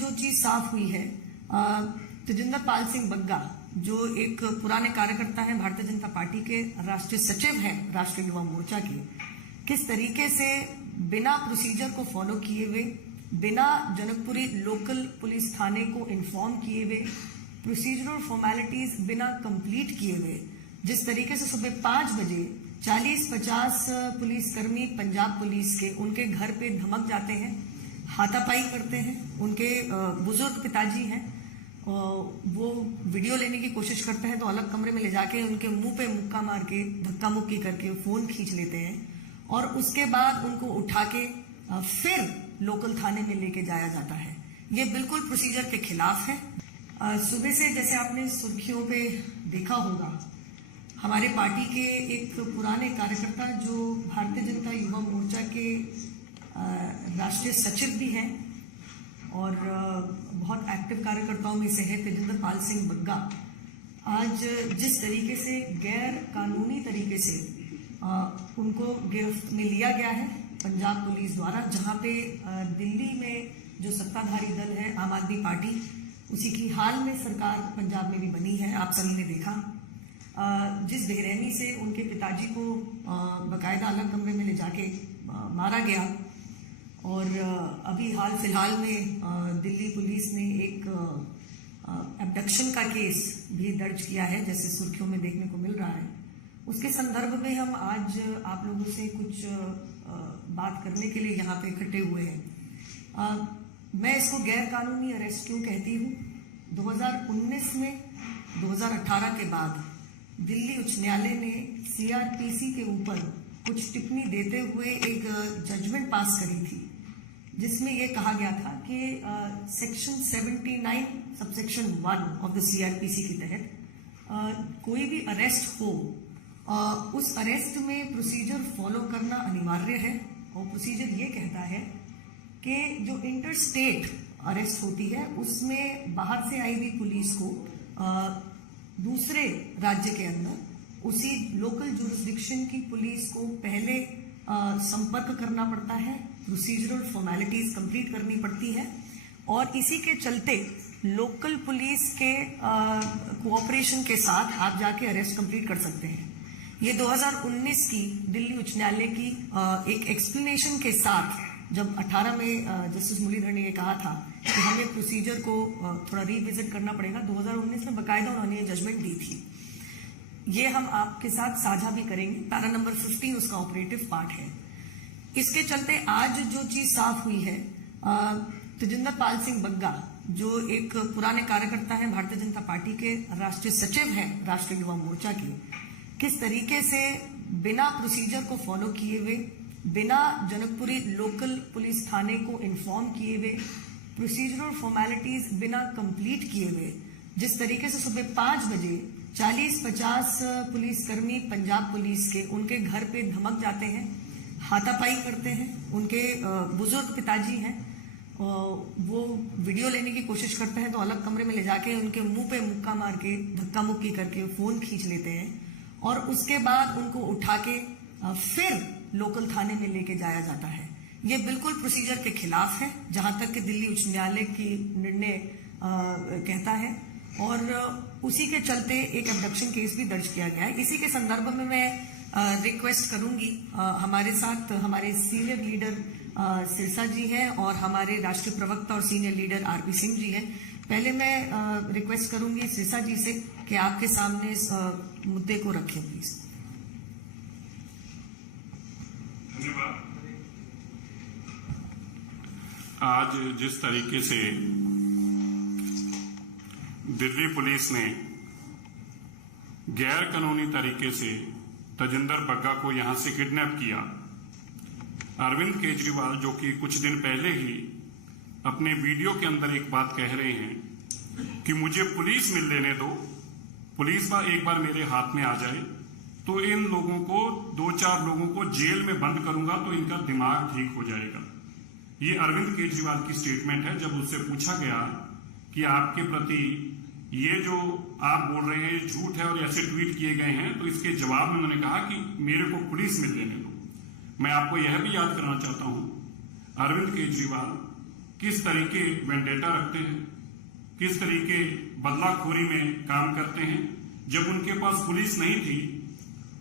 जो चीज साफ हुई है, तेजिंदर पाल सिंह बग्गा जो एक पुराने कार्यकर्ता हैं भारतीय जनता पार्टी के, राष्ट्रीय सचिव हैं राष्ट्रीय युवा मोर्चा के, किस तरीके से बिना प्रोसीजर को फॉलो किए हुए, बिना जनकपुरी लोकल पुलिस थाने को इन्फॉर्म किए हुए, प्रोसीजरल फॉर्मेलिटीज बिना कंप्लीट किए हुए, जिस तरीके से सुबह 5 बजे 40-50 पुलिसकर्मी पंजाब पुलिस के उनके घर पे धमक जाते हैं, हाथापाई करते हैं। उनके बुजुर्ग पिताजी हैं, वो वीडियो लेने की कोशिश करते हैं तो अलग कमरे में ले जाके उनके मुंह पे मुक्का मार के धक्का मुक्की करके फोन खींच लेते हैं और उसके बाद उनको उठा के फिर लोकल थाने में लेके जाया जाता है। ये बिल्कुल प्रोसीजर के खिलाफ है। सुबह से जैसे आपने सुर्खियों पे देखा होगा, हमारे पार्टी के एक पुराने कार्यकर्ता जो भारतीय जनता युवा मोर्चा के राष्ट्रीय सचिव भी हैं और बहुत एक्टिव कार्यकर्ताओं में से है, तेजिंदर पाल सिंह बग्गा, आज जिस तरीके से गैर कानूनी तरीके से उनको गिरफ्त में लिया गया है पंजाब पुलिस द्वारा, जहां पे दिल्ली में जो सत्ताधारी दल है आम आदमी पार्टी, उसी की हाल में सरकार पंजाब में भी बनी है, आप सभी ने देखा। जिस बेरहमी से उनके पिताजी को बकायदा अलग कमरे में ले जाके मारा गया और अभी हाल फिलहाल में दिल्ली पुलिस ने एक एब्डक्शन का केस भी दर्ज किया है, जैसे सुर्खियों में देखने को मिल रहा है। उसके संदर्भ में हम आज आप लोगों से कुछ बात करने के लिए यहाँ पे इकट्ठे हुए हैं। मैं इसको गैर कानूनी अरेस्ट क्यों कहती हूँ? 2019 में 2018 के बाद दिल्ली उच्च न्यायालय ने सीआरपीसी के ऊपर कुछ टिप्पणी देते हुए एक जजमेंट पास करी थी, जिसमें यह कहा गया था कि section 79 subsection 1 of the CrPC के तहत कोई भी अरेस्ट हो, उस अरेस्ट में प्रोसीजर फॉलो करना अनिवार्य है। और प्रोसीजर ये कहता है कि जो इंटर स्टेट अरेस्ट होती है उसमें बाहर से आई हुई पुलिस को दूसरे राज्य के अंदर उसी लोकल जुरिस्डिक्शन की पुलिस को पहले संपर्क करना पड़ता है, प्रोसीजरल फॉर्मेलिटीज कंप्लीट करनी पड़ती है और इसी के चलते लोकल पुलिस के कोऑपरेशन के साथ आप जाके अरेस्ट कंप्लीट कर सकते हैं। ये 2019 की दिल्ली उच्च न्यायालय की एक एक्सप्लेनेशन के साथ, जब 18 में जस्टिस मुरलीधर ने ये कहा था कि हमें प्रोसीजर को थोड़ा रिविजिट करना पड़ेगा, 2019 में बकायदा उन्होंने ये जजमेंट दी थी। ये हम आपके साथ साझा भी करेंगे। पैरा नंबर 15 उसका ऑपरेटिव पार्ट है। इसके चलते आज जो चीज साफ हुई है, तेजिंदर पाल सिंह बग्गा जो एक पुराने कार्यकर्ता हैं भारतीय जनता पार्टी के, राष्ट्रीय सचिव हैं राष्ट्रीय युवा मोर्चा के, किस तरीके से बिना प्रोसीजर को फॉलो किए हुए, बिना जनकपुरी लोकल पुलिस थाने को इन्फॉर्म किए हुए, प्रोसीजरल फॉर्मेलिटीज बिना कंप्लीट किए हुए, जिस तरीके से सुबह 5 बजे 40-50 पुलिसकर्मी पंजाब पुलिस के उनके घर पे धमक जाते हैं, हाथापाई करते हैं। उनके बुजुर्ग पिताजी हैं, वो वीडियो लेने की कोशिश करते हैं तो अलग कमरे में ले जाके उनके मुंह पे मुक्का मार के धक्का मुक्की करके फोन खींच लेते हैं और उसके बाद उनको उठा के फिर लोकल थाने में लेके जाया जाता है। ये बिल्कुल प्रोसीजर के खिलाफ है, जहां तक कि दिल्ली उच्च न्यायालय की निर्णय कहता है और उसी के चलते एक एब्डक्शन केस भी दर्ज किया गया है। इसी के संदर्भ में मैं रिक्वेस्ट करूंगी, हमारे साथ हमारे सीनियर लीडर सिरसा जी हैं और हमारे राष्ट्रीय प्रवक्ता और senior leader RP Singh ji हैं। पहले मैं रिक्वेस्ट करूंगी सिरसा जी से कि आपके सामने इस मुद्दे को रखें प्लीज। धन्यवाद। आज जिस तरीके से दिल्ली पुलिस ने गैर कानूनी तरीके से तेजिंदर बग्गा को यहां से किडनैप किया, अरविंद केजरीवाल जो कि कुछ दिन पहले ही अपने वीडियो के अंदर एक बात कह रहे हैं कि मुझे पुलिस मिल लेने दो, पुलिस एक बार मेरे हाथ में आ जाए तो इन लोगों को 2-4 लोगों को जेल में बंद करूंगा तो इनका दिमाग ठीक हो जाएगा। ये अरविंद केजरीवाल की स्टेटमेंट है। जब उससे पूछा गया कि आपके प्रति ये जो आप बोल रहे हैं ये झूठ है और ऐसे ट्वीट किए गए हैं, तो इसके जवाब में उन्होंने कहा कि मेरे को पुलिस मिल लेने दो। मैं आपको यह भी याद करना चाहता हूं, अरविंद केजरीवाल किस तरीके वेंडेटा रखते हैं, किस तरीके बदलाखोरी में काम करते हैं। जब उनके पास पुलिस नहीं थी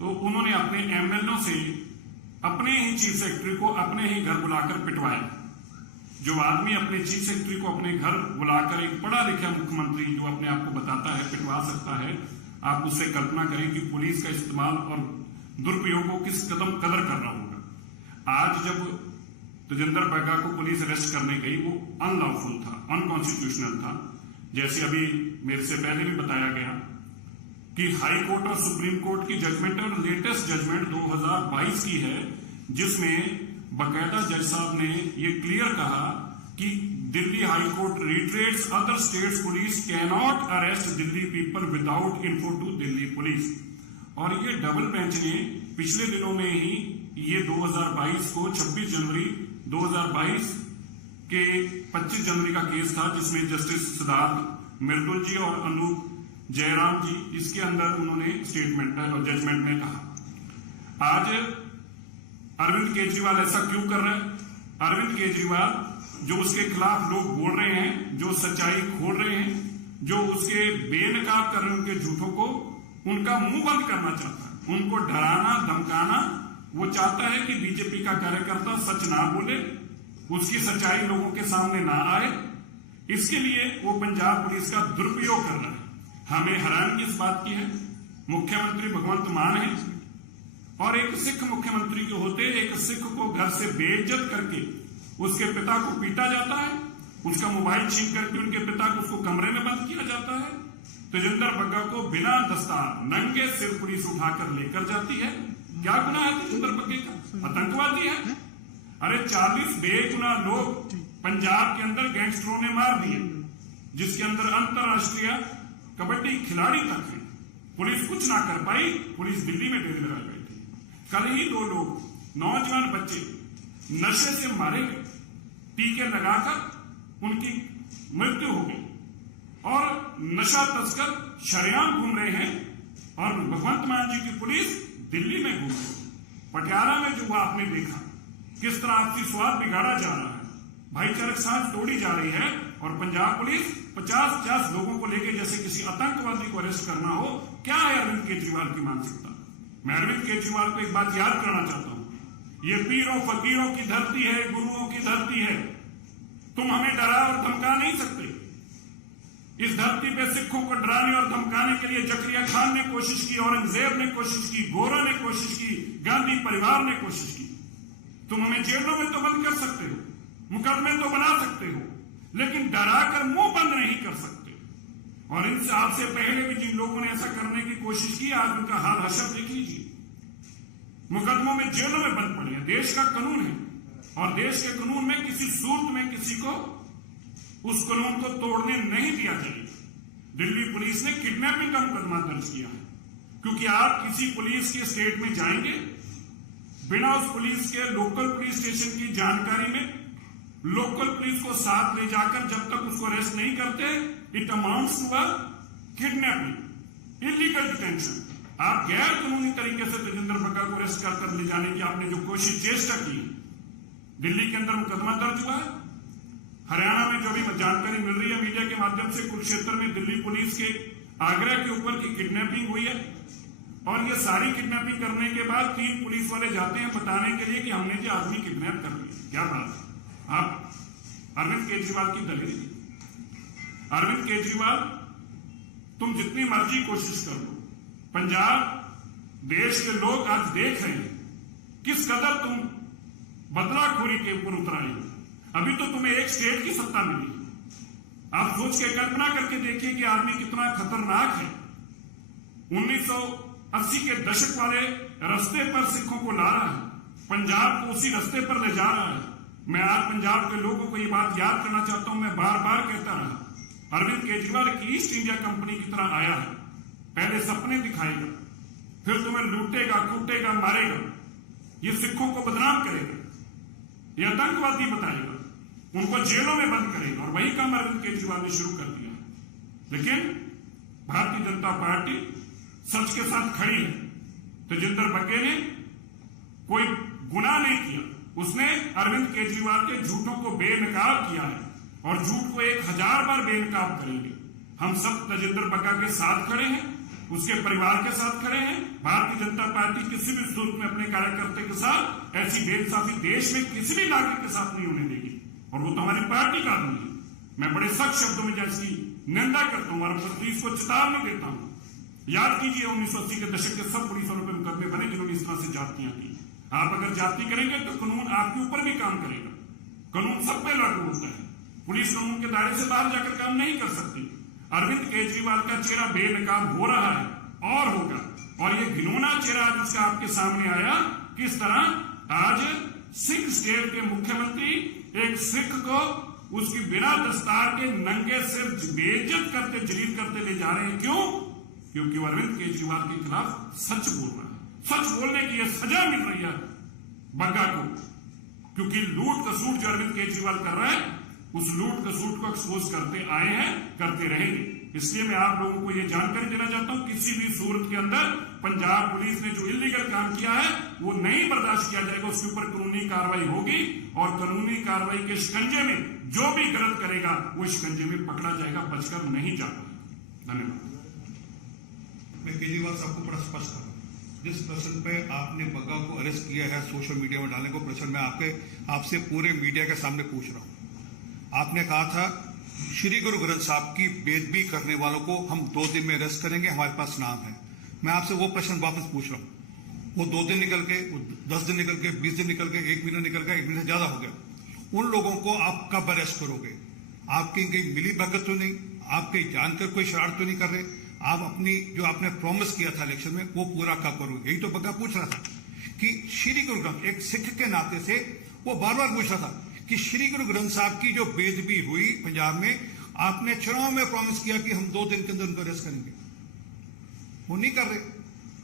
तो उन्होंने अपने एमएलओ से अपने ही चीफ सेक्रेटरी को अपने ही घर बुलाकर पिटवाया। जो आदमी अपने चीफ सेक्रेटरी को अपने घर बुलाकर, एक पढ़ा लिखा मुख्यमंत्री जो अपने आप को बताता है पिटवा सकता है, आप उससे कल्पना करें कि पुलिस का इस्तेमाल और दुरुपयोग को किस कदर कर रहा होगा। आज जब तजिंदर बग्गा को पुलिस अरेस्ट करने गई, वो अनलॉफुल था, अनकॉन्स्टिट्यूशनल था। जैसे अभी मेरे से पहले भी बताया गया कि हाई कोर्ट और सुप्रीम कोर्ट की जजमेंट और लेटेस्ट जजमेंट 2022 की है, जिसमें बकायदा जज साहब ने ये क्लियर कहा कि Delhi high court reiterates other states police can not arrest Delhi people without info to Delhi police. और ये डबल बेंच ने पिछले दिनों में ही ये 2022 को 26 जनवरी 2022 के 25 जनवरी का केस था, जिसमें जस्टिस सिद्धार्थ मृदुल जी और अनूप जयराम जी, इसके अंदर उन्होंने स्टेटमेंट और जजमेंट में कहा। आज अरविंद केजरीवाल ऐसा क्यों कर रहे हैं? अरविंद केजरीवाल जो उसके खिलाफ लोग बोल रहे हैं, जो सच्चाई खोल रहे हैं, जो उसके बेनकाब कर रहे हैं, उनके झूठों को, उनका मुंह बंद करना चाहता है, उनको डराना धमकाना। वो चाहता है कि बीजेपी का कार्यकर्ता सच ना बोले, उसकी सच्चाई लोगों के सामने ना आए। इसके लिए वो पंजाब पुलिस का दुरुपयोग कर रहा है। हमें हैरानगी इस बात की है, मुख्यमंत्री भगवंत मान है और एक सिख मुख्यमंत्री के होते एक सिख को घर से बेइज्जत करके उसके पिता को पीटा जाता है, उसका मोबाइल छीन करके उनके पिता को उसको कमरे में बंद किया जाता है। तजिंदर बग्गा को बिना दस्तार नंगे सिर पुलिस उठाकर लेकर जाती है। क्या गुनाह है तजिंदर बग्गे का? आतंकवादी है। अरे 40 बेगुनाह लोग पंजाब के अंदर गैंगस्टरों ने मार दिए, जिसके अंदर अंतरराष्ट्रीय कबड्डी खिलाड़ी तक है। पुलिस कुछ ना कर पाई, पुलिस दिल्ली में डेरे लगाई बैठी। कल ही 2 लोग नौजवान बच्चे नशे से मारे गए, टीके लगाकर उनकी मृत्यु हो गई और नशा तस्कर शरेआम घूम रहे हैं और भगवंत मान जी की पुलिस दिल्ली में घूम रही। पटियाला में जो आपने देखा किस तरह आपसी स्वाद बिगाड़ा जा रहा है, भाईचारक साथ तोड़ी जा रही है और पंजाब पुलिस 50-50 लोगों को लेकर जैसे किसी आतंकवादी को अरेस्ट करना हो। क्या है अरविंद केजरीवाल की मानसिकता? मैं अरविंद केजरीवाल को एक बात याद करना चाहता हूं, ये पीरों फकीरों की धरती है, गुरुओं की धरती है। तुम हमें डरा और धमका नहीं सकते। इस धरती पे सिखों को डराने और धमकाने के लिए जकरिया खान ने कोशिश की, औरंगजेब ने कोशिश की, गोरा ने कोशिश की, गांधी परिवार ने कोशिश की। तुम हमें जेलों में तो बंद कर सकते हो, मुकदमे तो बना सकते हो, लेकिन डराकर मुंह बंद नहीं कर सकते। और इनसे आपसे पहले भी जिन लोगों ने ऐसा करने की कोशिश की, आज उनका हाल हशर देख लीजिए। मुकदमों में, जेलों में बंद पड़े हैं। देश का कानून है और देश के कानून में किसी सूरत में किसी को उस कानून को तोड़ने नहीं दिया जाएगा। दिल्ली पुलिस ने किडनैपिंग का मुकदमा दर्ज किया है, क्योंकि आप किसी पुलिस के स्टेट में जाएंगे बिना उस पुलिस के लोकल पुलिस स्टेशन की जानकारी में, लोकल पुलिस को साथ ले जाकर जब तक उसको अरेस्ट नहीं करते, it amounts to a kidnapping, illegal detention. आप गैर कानूनी तरीके से तजिंदर बग्गा को अरेस्ट कर ले जाने की आपने जो कोशिश चेष्टा की, दिल्ली के अंदर मुकदमा दर्ज हुआ है। हरियाणा में जो भी जानकारी मिल रही है मीडिया के माध्यम से, कुरुक्षेत्र में दिल्ली पुलिस के आगरा के ऊपर की किडनैपिंग हुई है और ये सारी किडनैपिंग करने के बाद 3 पुलिस वाले जाते हैं बताने के लिए कि हमने जो आदमी किडनैप कर लिया। क्या बात है? आप अरविंद केजरीवाल की दलील, अरविंद केजरीवाल तुम जितनी मर्जी कोशिश कर लो, पंजाब देश के लोग आज देख रहे हैं किस कदर तुम बदलाखोरी के ऊपर उतर आए हो। अभी तो तुम्हें एक स्टेट की सत्ता मिली, आप सोच के कल्पना करके देखिए कि आदमी कितना खतरनाक है। 1980 के दशक वाले रास्ते पर सिखों को ला रहा है, पंजाब को उसी रास्ते पर ले जा रहा है। मैं आज पंजाब के लोगों को ये बात याद करना चाहता हूं, मैं बार बार कहता रहा, अरविंद केजरीवाल एक ईस्ट इंडिया कंपनी की तरह आया है। पहले सपने दिखाएगा, फिर तुम्हें लूटेगा, कूटेगा, मारेगा, ये सिखों को बदनाम करेगा, ये आतंकवादी बताएगा, उनको जेलों में बंद करेगा। और वही काम अरविंद केजरीवाल ने शुरू कर दिया। लेकिन भारतीय जनता पार्टी सच के साथ खड़ी है। तजिंदर बग्गे ने कोई गुनाह नहीं किया, उसने अरविंद केजरीवाल के झूठों को बेनकाब किया है। और झूठ को 1000 बार बेनकाब करेंगे। हम सब तजिंदर बग्गा के साथ खड़े हैं, उसके परिवार के साथ खड़े हैं। भारतीय जनता पार्टी किसी भी सूरत में अपने कार्यकर्ता के साथ ऐसी बेइंसाफी देश में किसी भी नागरिक के साथ नहीं होने देगी, और वो तो हमारी पार्टी का आदमी है। मैं बड़े सख्त शब्दों में इसकी निंदा करता हूं और पुलिस को चेतावनी देता हूं। याद कीजिए 1980 के दशक के सब पुलिस वालों पर मुकदमे बने जिन्होंने इस तरह से जातियां की। आप अगर जाति करेंगे तो कानून आपके ऊपर भी काम करेगा। कानून सब पे लागू होता है, पुलिस कानून के दायरे से बाहर जाकर काम नहीं कर सकती। अरविंद केजरीवाल का चेहरा बेनकाब हो रहा है और होगा, और ये घिनौना चेहरा आज उसका आपके सामने आया। किस तरह आज सिख स्टेट के मुख्यमंत्री एक सिख को उसकी बिना दस्तार के नंगे सिर बेइज्जत करते, जलील करते ले जा रहे हैं। क्यों? क्योंकि अरविंद केजरीवाल के खिलाफ सच बोल रहा है। सच बोलने की यह सजा मिल रही है बग्गा को, क्योंकि लूट कसूट जो अरविंद केजरीवाल कर रहा है, उस लूट कसूट को एक्सपोज करते आए हैं, करते रहेंगे। इसलिए मैं आप लोगों को यह जानकारी देना चाहता हूं, किसी भी सूरत के अंदर पंजाब पुलिस ने जो इलीगल काम किया है वो नहीं बर्दाश्त किया जाएगा। उसके ऊपर कानूनी कार्रवाई होगी, और कानूनी कार्रवाई के शिकंजे में जो भी गलत करेगा वो शिकंजे में पकड़ा जाएगा, बचकर नहीं जाएगा। धन्यवाद। मैं केजरीवाल साहब को बड़ा स्पष्ट कर रहा हूं। जिस प्रश्न पे आपने बग्गा को अरेस्ट किया है सोशल मीडिया में डालने को, प्रश्न मैं आपसे पूरे मीडिया के सामने पूछ रहा हूं। आपने कहा था श्री गुरु ग्रंथ साहब की बेदबी करने वालों को हम 2 दिन में अरेस्ट करेंगे, हमारे पास नाम है। मैं आपसे वो प्रश्न वापस पूछ रहा हूं। वो 2 दिन निकल के, 10 दिन निकल के, 20 दिन निकल के, 1 महीना निकल गया, 1 महीने से ज्यादा हो गया। उन लोगों को आप कब अरेस्ट करोगे? आपकी कहीं मिली भगत तो नहीं? आप कहीं जानकर कोई शरारत तो नहीं कर रहे? आप अपनी जो आपने प्रॉमिस किया था इलेक्शन में वो पूरा कब करोगे? यही तो बग्गा पूछ रहा था कि श्री गुरु ग्रंथ, एक सिख के नाते से वो बार बार पूछ रहा था कि श्री गुरु ग्रंथ साहब की जो बेदबी हुई पंजाब में, आपने चुनाव में प्रॉमिस किया कि हम 2 दिन के अंदर उनको अरेस्ट करेंगे, वो नहीं कर रहे।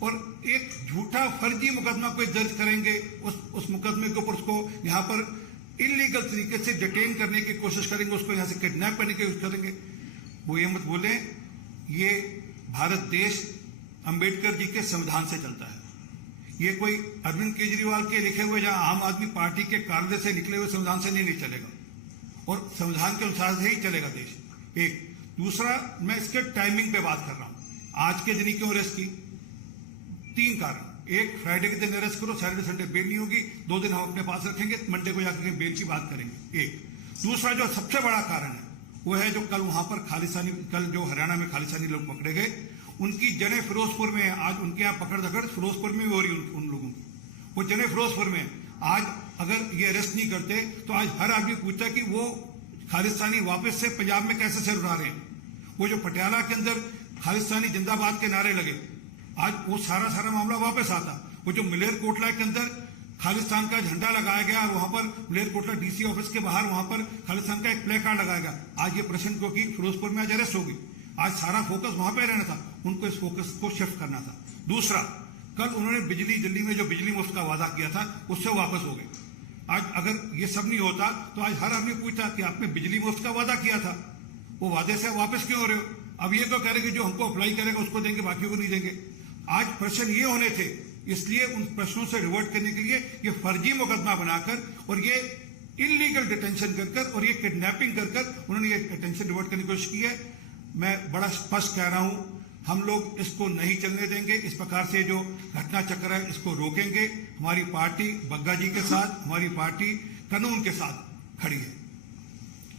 और एक झूठा फर्जी मुकदमा कोई दर्ज करेंगे, उस मुकदमे के ऊपर उसको यहां पर इलीगल तरीके से डिटेन करने की कोशिश करेंगे, उसको यहां से किडनैप करने की कोशिश करेंगे। वो ये मत बोले, ये भारत देश अंबेडकर जी के संविधान से चलता है। ये कोई अरविंद केजरीवाल के लिखे हुए या आम आदमी पार्टी के कार्य से निकले हुए संविधान से नहीं चलेगा, और संविधान के अनुसार से ही चलेगा देश। एक दूसरा, मैं इसके टाइमिंग पे बात कर रहा हूं। आज के दिन ही क्यों अरेस्ट की? 3 कारण। एक, फ्राइडे के दिन अरेस्ट करो, सैटरडे संडे बेल नहीं होगी, 2 दिन हम अपने पास रखेंगे, मंडे को जाकर बेल की बात करेंगे। एक दूसरा जो सबसे बड़ा कारण है वो है जो कल वहां पर खालिस्तानी, कल जो हरियाणा में खालिस्तानी लोग पकड़े गए, उनकी जने फिरोजपुर में है। आज उनके यहाँ पकड़ धकड़ फिरोजपुर में भी हो रही उन लोगों की, वो जने फिरोजपुर में। आज अगर ये अरेस्ट नहीं करते तो आज हर आदमी पूछता कि वो खालिस्तानी वापस से पंजाब में कैसे सिर उठा रहे हैं। वो जो पटियाला के अंदर खालिस्तानी जिंदाबाद के नारे लगे, आज वो सारा मामला वापस आता। वो जो मलेरकोटला के अंदर खालिस्तान का झंडा लगाया गया, वहां पर मलेरकोटला डीसी ऑफिस के बाहर वहां पर खालिस्तान का एक प्ले कार्ड लगाया गया। आज ये प्रश्न क्योंकि फिरोजपुर में आज अरेस्ट होगी, आज सारा फोकस वहां पे रहना था, उनको इस फोकस को शिफ्ट करना था। दूसरा, कल उन्होंने बिजली, दिल्ली में जो बिजली मुफ्त का वादा किया था उससे वापस हो गए। आज अगर ये सब नहीं होता तो आज हर आदमी पूछता कि आपने बिजली मुफ्त का वादा किया था, वो वादे से वापस क्यों हो रहे हो? अब ये तो कह रहे कि जो हमको अप्लाई करेगा उसको देंगे, बाकियों को नहीं देंगे। आज प्रश्न ये होने थे, इसलिए उन प्रश्नों से रिवर्ट करने के लिए ये फर्जी मुकदमा बनाकर और ये इलीगल डिटेंशन कर और ये किडनैपिंग कर उन्होंने ये डिटेंशन रिवर्ट करने की कोशिश की है। मैं बड़ा स्पष्ट कह रहा हूं, हम लोग इसको नहीं चलने देंगे। इस प्रकार से जो घटना चक्र है इसको रोकेंगे। हमारी पार्टी बग्गा जी के साथ, हमारी पार्टी कानून के साथ खड़ी है।